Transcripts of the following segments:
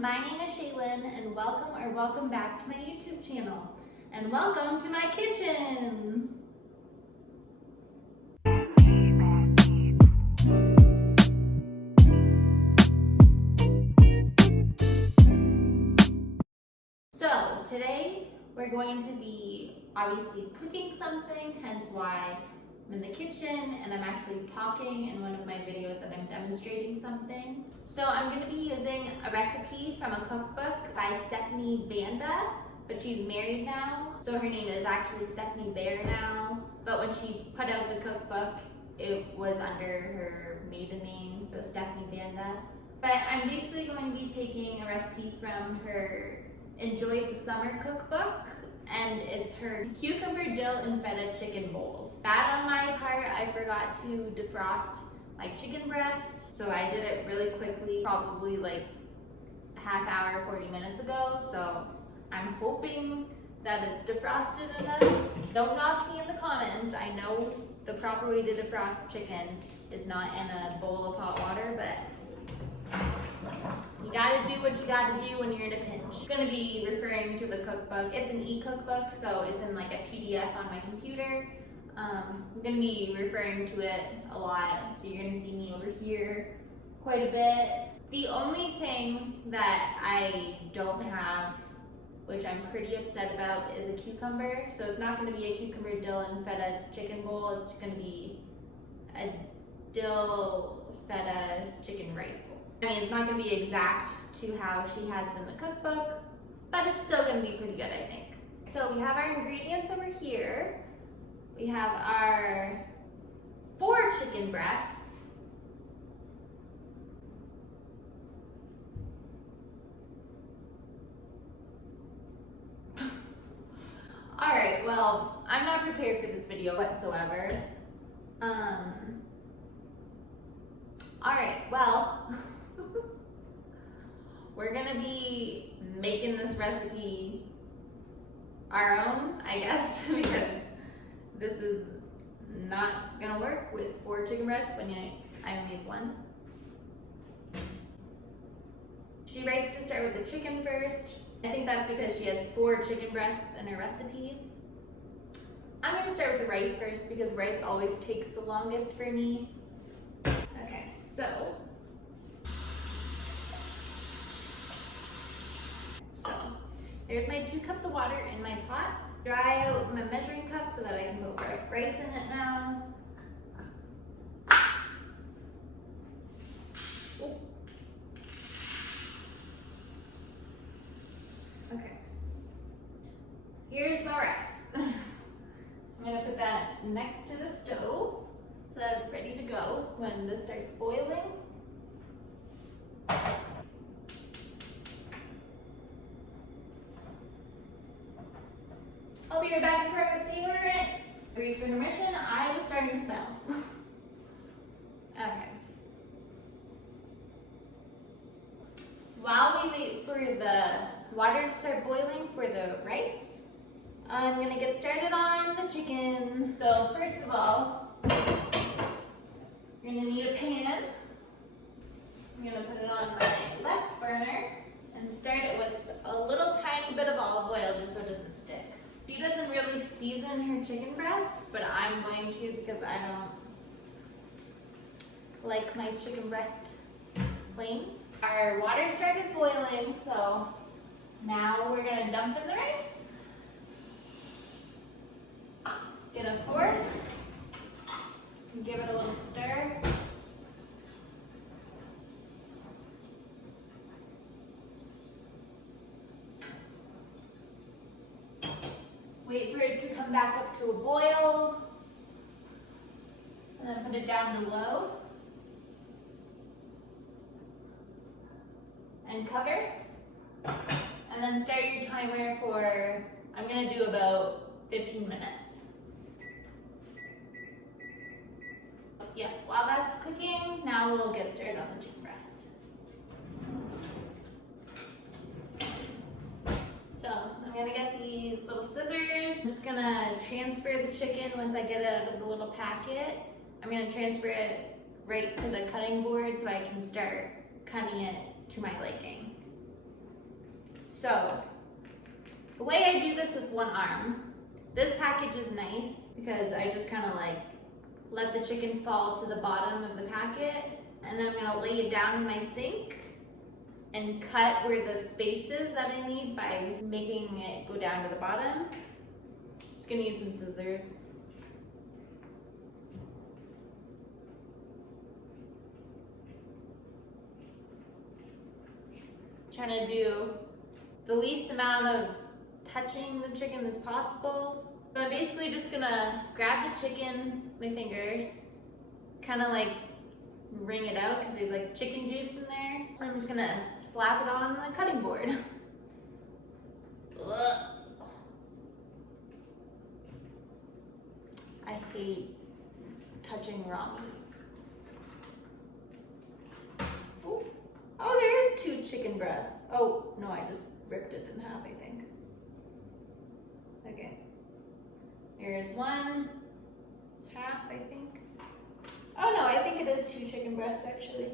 my name is Shaelyn and welcome back to my YouTube channel and welcome to my kitchen. So today we're going to be obviously cooking something, hence why I'm in the kitchen and I'm actually talking in one of my videos that I'm demonstrating something. So I'm going to be using a recipe from a cookbook by Stephanie Banda, but she's married now. So her name is actually Stephanie Bear now, but when she put out the cookbook, it was under her maiden name, so Stephanie Banda. But I'm basically going to be taking a recipe from her Enjoy the Summer cookbook, and it's her cucumber, dill, and feta chicken bowls. Bad on my part, I forgot to defrost my chicken breast, so I did it really quickly, probably like a half hour, 40 minutes ago, so I'm hoping that it's defrosted enough. Don't knock me in the comments. I know the proper way to defrost chicken is not in a bowl of hot water, but you gotta do what you gotta do when you're in a pinch. I'm gonna be referring to the cookbook. It's an e-cookbook, so it's in like a PDF on my computer. I'm gonna be referring to it a lot, so you're gonna see me over here quite a bit. The only thing that I don't have, which I'm pretty upset about, is a cucumber. So it's not gonna be a cucumber, dill, and feta chicken bowl. It's gonna be a dill, feta chicken rice bowl. I mean, it's not going to be exact to how she has it in the cookbook, but it's still going to be pretty good, I think. So we have our ingredients over here. We have our 4 chicken breasts. All right, well, I'm not prepared for this video whatsoever. All right, well, we're gonna be making this recipe our own, I guess, because this is not gonna work with 4 chicken breasts when I only have 1. She writes to start with the chicken first. I think that's because she has 4 chicken breasts in her recipe. I'm gonna start with the rice first because rice always takes the longest for me. Okay, so there's my 2 cups of water in my pot. Dry out my measuring cup so that I can put rice in it now. Ooh. Okay. Here's my rice. I'm gonna put that next to the stove so that it's ready to go when this starts boiling. I'll be right back for deodorant. For your permission, I was starting to smell. Okay. While we wait for the water to start boiling for the rice, I'm gonna get started on the chicken. So first of all, you're gonna need a pan. I'm gonna put it on my left burner and start it with a little tiny bit of olive oil just so it doesn't stick. She doesn't really season her chicken breast, but I'm going to because I don't like my chicken breast plain. Our water started boiling, so now we're gonna dump in the rice. Get a fork and give it a little stir. Wait for it to come back up to a boil, and then put it down to low, and cover, and then start your timer for, I'm gonna do about 15 minutes. Yeah, while that's cooking, now we'll get started on the chicken breast. So I'm gonna get these little scissors. I'm just gonna transfer the chicken once I get it out of the little packet. I'm gonna transfer it right to the cutting board so I can start cutting it to my liking. So, the way I do this with one arm, this package is nice because I just kind of like let the chicken fall to the bottom of the packet, and then I'm gonna lay it down in my sink and cut where the space is that I need by making it go down to the bottom. Just gonna use some scissors. Trying to do the least amount of touching the chicken as possible. So I'm basically just gonna grab the chicken with my fingers, kind of like wring it out because there's like chicken juice in there. I'm just gonna slap it on the cutting board. Ugh. I hate touching raw meat. Ooh. Oh, there is 2 chicken breasts. Oh, no, I just ripped it in half, I think. Okay. Here's 1 half, I think. Oh no, I think it is 2 chicken breasts actually.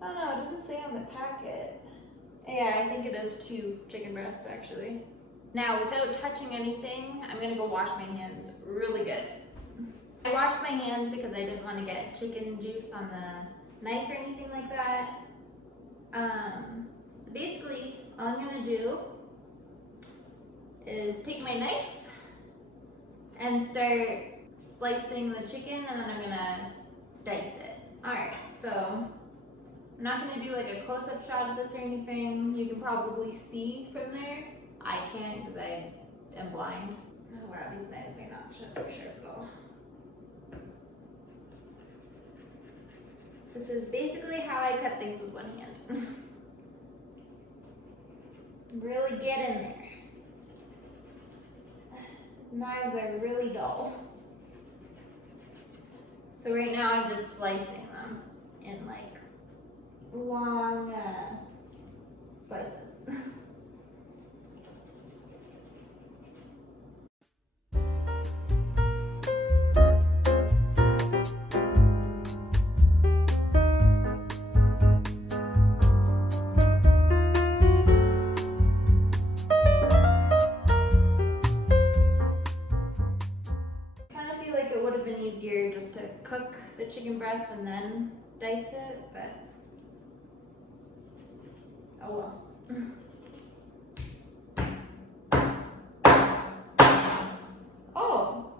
Oh no, it doesn't say on the packet. Yeah, I think it is 2 chicken breasts actually. Now, without touching anything, I'm gonna go wash my hands really good. I washed my hands because I didn't want to get chicken juice on the knife or anything like that. So basically, all I'm gonna do is take my knife and start slicing the chicken, and then I'm gonna dice it. Alright, so I'm not gonna do like a close-up shot of this or anything. You can probably see from there. I can't because I am blind. Oh wow, these knives are not sharp at all. This is basically how I cut things with one hand. Really get in there. Knives are really dull. So right now I'm just slicing them in like long slices. Easier just to cook the chicken breast and then dice it, but oh well. Oh,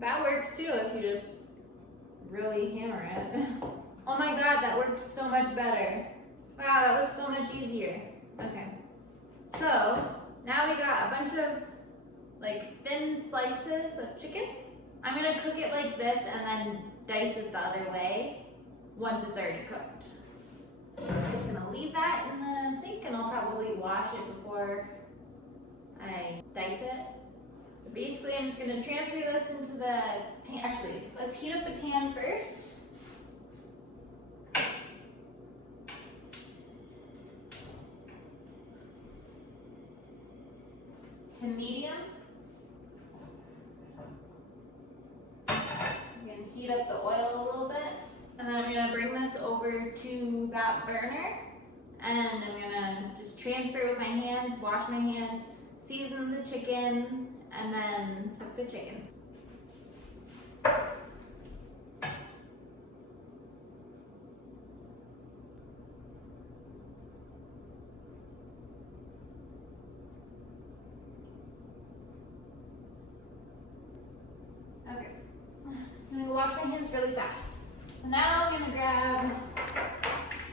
that works too if you just really hammer it. Oh my god, that worked so much better. Wow, that was so much easier. Okay, so now we got a bunch of like thin slices of chicken. I'm gonna cook it like this and then dice it the other way once it's already cooked. I'm just gonna leave that in the sink and I'll probably wash it before I dice it. But basically, I'm just gonna transfer this into the pan. Actually, let's heat up the pan first. To medium. Heat up the oil a little bit, and then I'm gonna bring this over to that burner, and I'm gonna just transfer with my hands, wash my hands, season the chicken, and then cook the chicken. Okay. I'm gonna wash my hands really fast. So now I'm gonna grab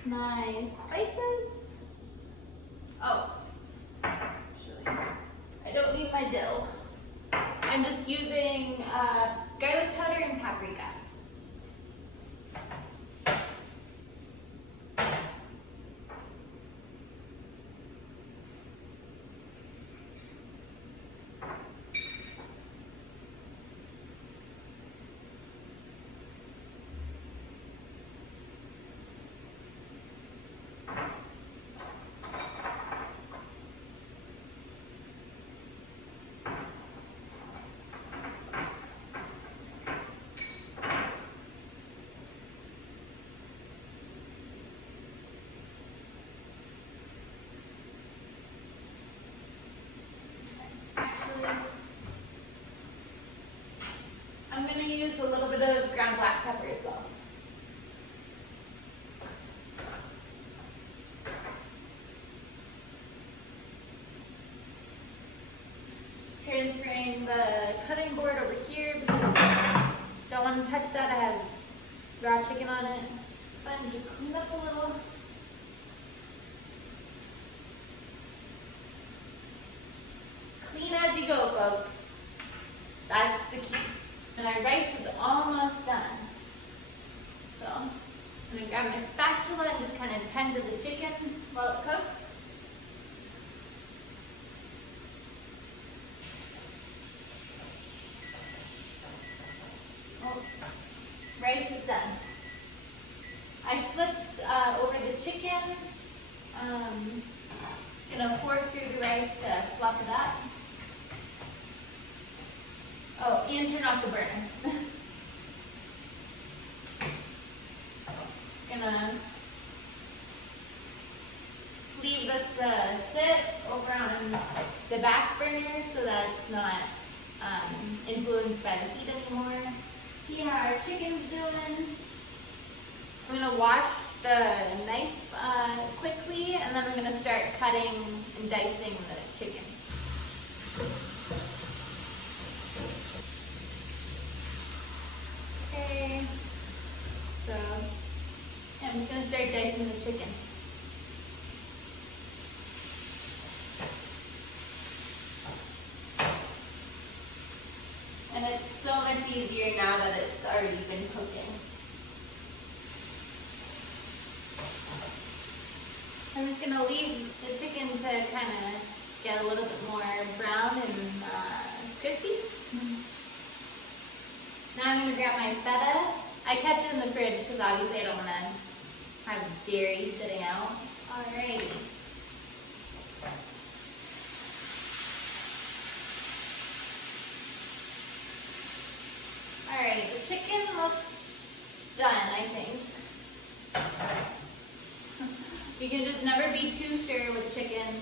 my spices. Oh, actually, I don't need my dill. I'm just using garlic powder and paprika. bring the cutting board over here because don't want to touch that. It has raw chicken on it. It's fun to clean up a little. Clean as you go, folks. That's the key. And our rice is almost done. So I'm gonna grab my spatula and just kind of tend to the chicken while it cooks. Oh, rice is done. I flipped over the chicken. Gonna pour through the rice to fluff it up. Oh, and turn off the burner. Gonna leave this to sit over on the back burner so that it's not influenced by the heat anymore. See how our chicken's doing. I'm gonna wash the knife quickly, and then I'm gonna start cutting and dicing the chicken. Okay, so yeah, I'm just gonna start dicing the chicken. And it's so much easier now that it's already been cooking. I'm just gonna leave the chicken to kind of get a little bit more brown and crispy. Now I'm gonna grab my feta. I kept it in the fridge because obviously I don't want to have dairy sitting out. Alrighty. Alright, the chicken looks done, I think. You can just never be too sure with chicken,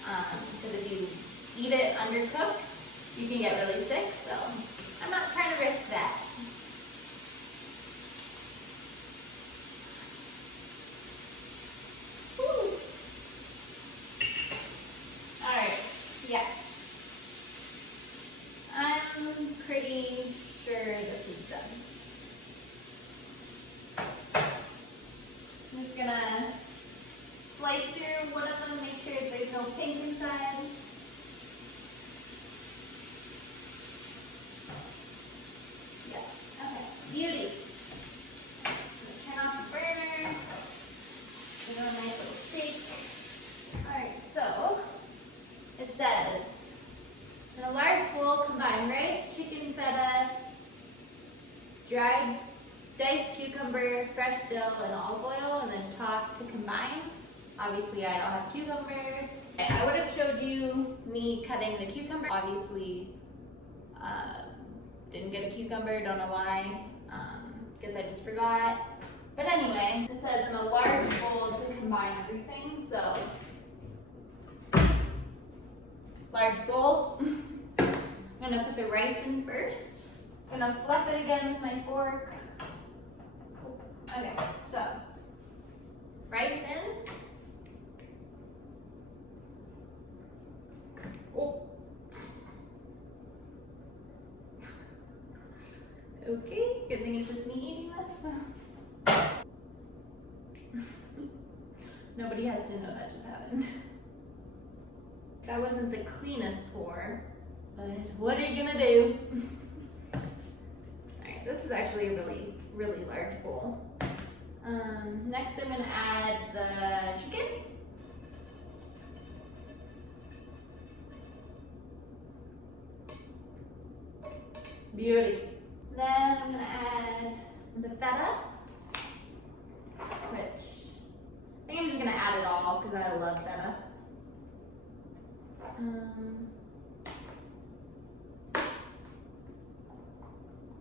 because if you eat it undercooked, you can get really sick, so I'm not trying to risk that. Woo. Alright, yeah. I'm pretty sure this is done. I'm just gonna slice through one of them, make sure there's no pink inside. Yeah, okay, beauty. Turn off the burner. Give it a nice little shake. Alright, so it says, in a large bowl, combine rice, chicken, feta, dried diced cucumber, fresh dill, and olive oil, and then toss to combine. Obviously, I don't have cucumber. I would have showed you me cutting the cucumber. Obviously, didn't get a cucumber, don't know why, because I just forgot. But anyway, it says in a large bowl to combine everything, so large bowl. I'm gonna put the rice in first. I'm gonna fluff it again with my fork. Okay, so rice in. Oh. Okay, good thing it's just me eating this. Nobody has to know that just happened. That wasn't the cleanest pour, but what are you gonna do? Alright, this is actually a really, really large bowl. Next I'm gonna add the chicken. Beauty. Then I'm gonna add the feta, which I think I'm just gonna add it all because I love feta. What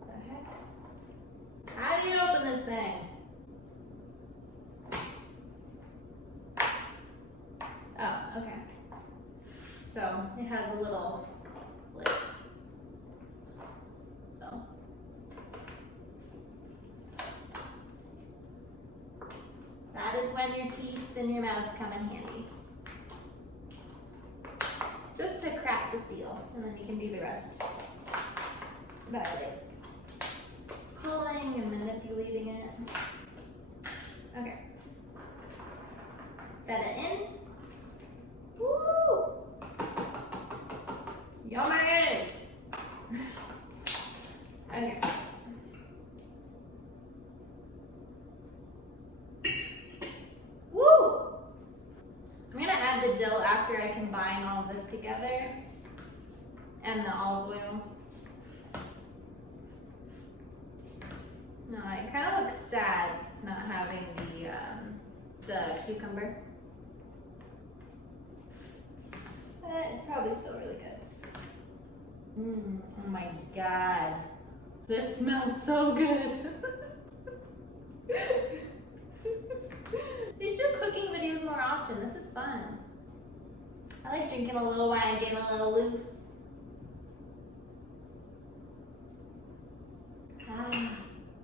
the heck? How do you open this thing? Oh, okay. So it has a little lid. So that is when your teeth and your mouth come in handy. just to crack the seal, and then you can do the rest by like pulling and manipulating it. Okay. Feta in. Woo! Yummy! Okay. Woo! I'm gonna add the dill after I combine all of this together and the olive oil. No, it kind of looks sad not having the cucumber. But it's probably still really good. Oh my god. This smells so good. We should do cooking videos more often. This is fun. I like drinking a little wine, getting a little loose.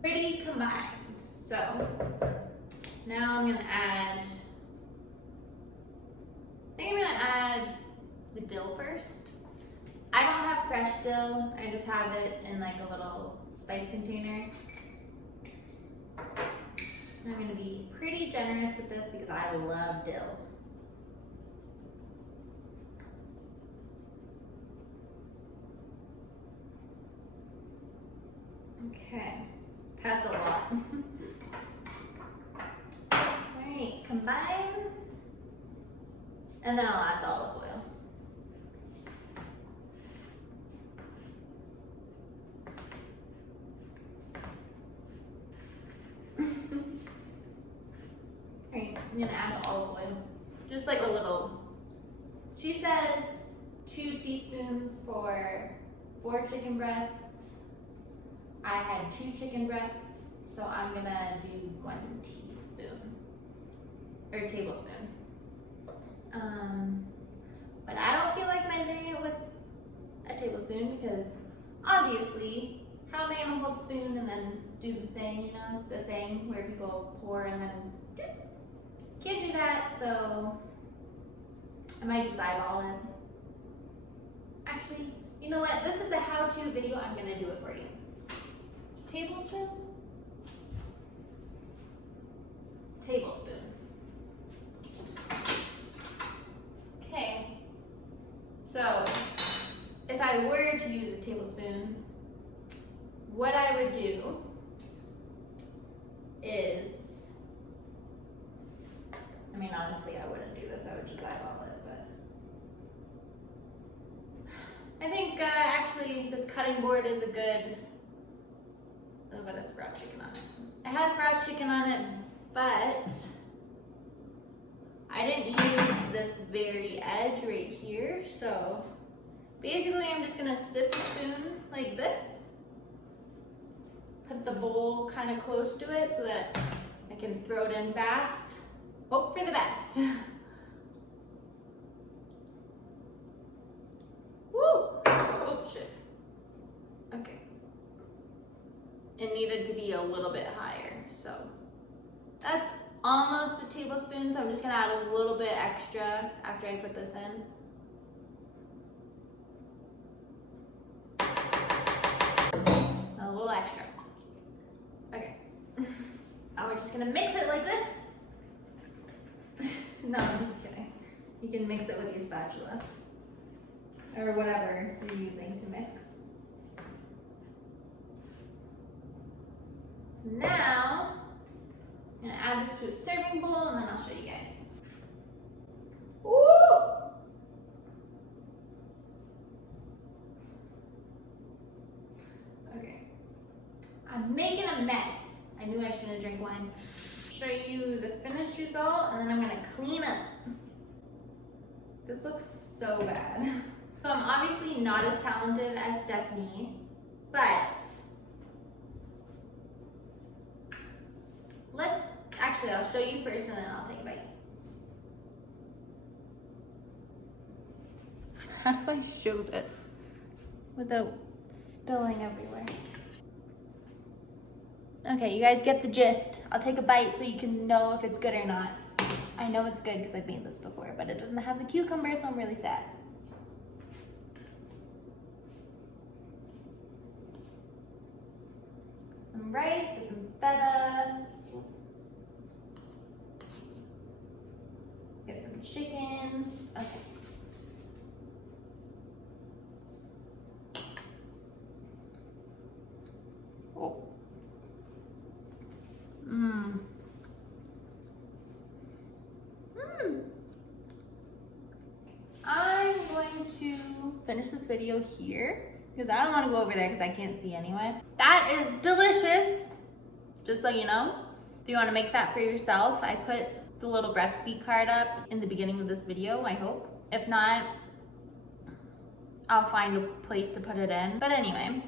Pretty combined. So now I'm gonna add, I think I'm gonna add the dill first. I don't have fresh dill, I just have it in like a little spice container. And I'm gonna be pretty generous with this because I love dill. Okay, that's a lot. Alright, combine. And then I'll add the olive oil. Alright, I'm gonna add the olive oil. Just like a little. She says 2 teaspoons for 4 chicken breasts. I had 2 chicken breasts, so I'm gonna do 1 teaspoon or tablespoon. But I don't feel like measuring it with a tablespoon because obviously, how am I gonna hold spoon and then do the thing, you know, the thing where people pour and then can't do that. So I might just eyeball it. Actually, you know what? This is a how-to video. I'm gonna do it for you. Tablespoon, tablespoon. Okay, so if I were to use a tablespoon, what I would do is, I mean, honestly, I wouldn't do this, I would just eyeball it, but I think actually this cutting board is a good. Oh, but it's sprouted chicken on it. It has sprouted chicken on it, but I didn't use this very edge right here. So basically I'm just gonna sit the spoon like this, put the bowl kind of close to it so that I can throw it in fast. Hope for the best. Woo! Oh shit. Okay. It needed to be a little bit higher, so that's almost a tablespoon, so I'm just gonna add a little bit extra after I put this in. A little extra. Okay. Now we're just gonna mix it like this. No, I'm just kidding. You can mix it with your spatula or whatever you're using to mix. Now, I'm gonna add this to a serving bowl and then I'll show you guys. Woo! Okay. I'm making a mess. I knew I shouldn't drink wine. Show you the finished result and then I'm gonna clean up. This looks so bad. So I'm obviously not as talented as Stephanie, but actually, I'll show you first and then I'll take a bite. How do I show this without spilling everywhere? Okay, you guys get the gist. I'll take a bite so you can know if it's good or not. I know it's good because I've made this before, but it doesn't have the cucumber, so I'm really sad. some rice, get some feta, get some chicken. Okay. Oh. Mmm. Mmm. I'm going to finish this video here because I don't want to go over there because I can't see anyway. That is delicious, just so you know. If you want to make that for yourself, I put the little recipe card up in the beginning of this video, I hope. If not, I'll find a place to put it in. But anyway,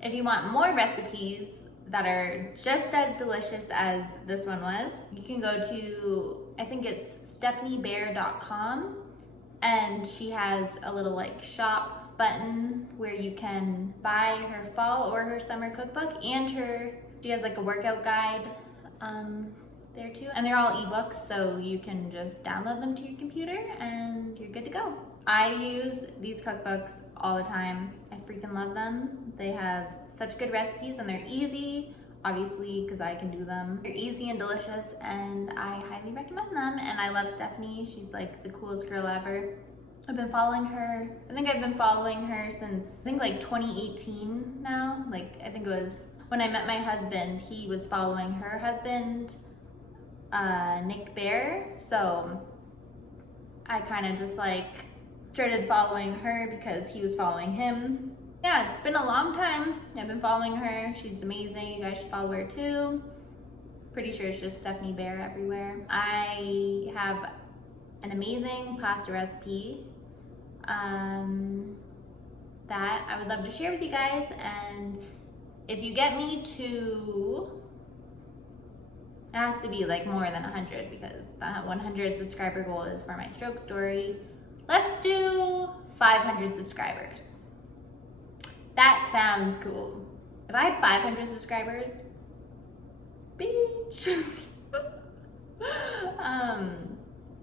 if you want more recipes that are just as delicious as this one was, you can go to, I think it's stephaniebear.com, and she has a little like shop button where you can buy her fall or her summer cookbook, and she has like a workout guide there too, and they're all ebooks, so you can just download them to your computer and you're good to go. I use these cookbooks all the time. I freaking love them. They have such good recipes and they're easy, obviously, because I can do them. They're easy and delicious, and I highly recommend them. And I love Stephanie. She's like the coolest girl ever. I've been following her. I think I've been following her since, I think like 2018 now. Like, I think it was when I met my husband, he was following her husband, Nick Bear. So I kind of just like started following her because he was following him. Yeah, it's been a long time. I've been following her. She's amazing. You guys should follow her too. Pretty sure it's just Stephanie Bear everywhere. I have an amazing pasta recipe that I would love to share with you guys. And if you get me to, it has to be like more than 100 because the 100 subscriber goal is for my stroke story. Let's do 500 subscribers. That sounds cool. If I had 500 subscribers, bitch.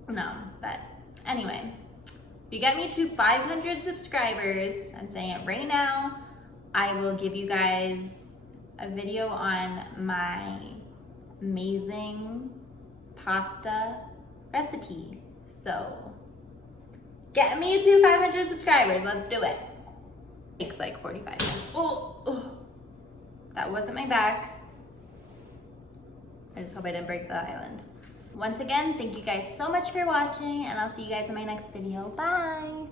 No, but anyway, if you get me to 500 subscribers, I'm saying it right now, I will give you guys a video on my amazing pasta recipe. So get me to 500 subscribers, let's do it. Takes like 45 minutes. Oh, that wasn't my back. I just hope I didn't break the island. Once again, thank you guys so much for watching, and I'll see you guys in my next video. Bye.